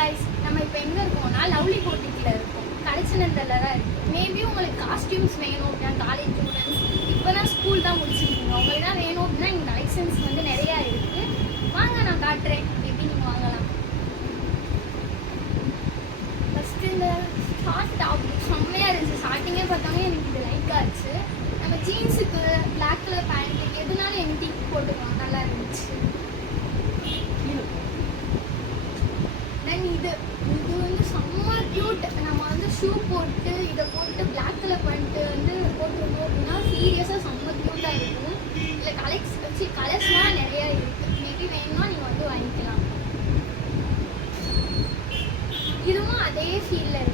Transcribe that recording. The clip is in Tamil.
காய்ஸ், நம்ம இப்போ எங்கே இருக்கோம்னா லவ்லி கோட்டிக்கில் இருக்கோம். கடைச்சனந்தல்ல தான் இருக்குது. மேபி உங்களுக்கு காஸ்டியூம்ஸ் வேணும் அப்படின்னா காலேஜ் ஸ்டூடெண்ட்ஸ் இப்போ தான் ஸ்கூல் தான் முடிச்சிருக்கீங்க, உங்களுக்கு தான் வேணும் அப்படின்னா இங்கே கலெக்ஷன்ஸ் வந்து நிறையா இருக்குது. வாங்க நான் காட்டுறேன், எப்படி நீங்கள் வாங்கலாம். ஃபஸ்ட்டு இந்த ஷார்ட் டாப் செம்மையாக இருந்துச்சு. ஸ்டார்டிங்கே பார்த்தாங்க எனக்கு இது லைக் ஆச்சு. நம்ம ஜீன்ஸுக்கு பிளாக் கலர் பேண்ட் எதுனாலும் எம்டி போட்டுக்கலாம், நல்லா இருந்துச்சு. தென் இது வந்து செம்ம க்யூட். நம்ம வந்து ஷூ போட்டு இதை போட்டு பிளாக் கலர் பண்ணிட்டு வந்து போட்டுருந்தோம் அப்படின்னா சீரியஸாக செம்ம க்யூட்டாக இருக்கும். இல்லை கலர்ஸ்லாம் நிறையா இருக்குது. மேபி வேணும்னா நீங்கள் வந்து வாங்கிக்கலாம். இதுவும் அதே ஃபீல்டில்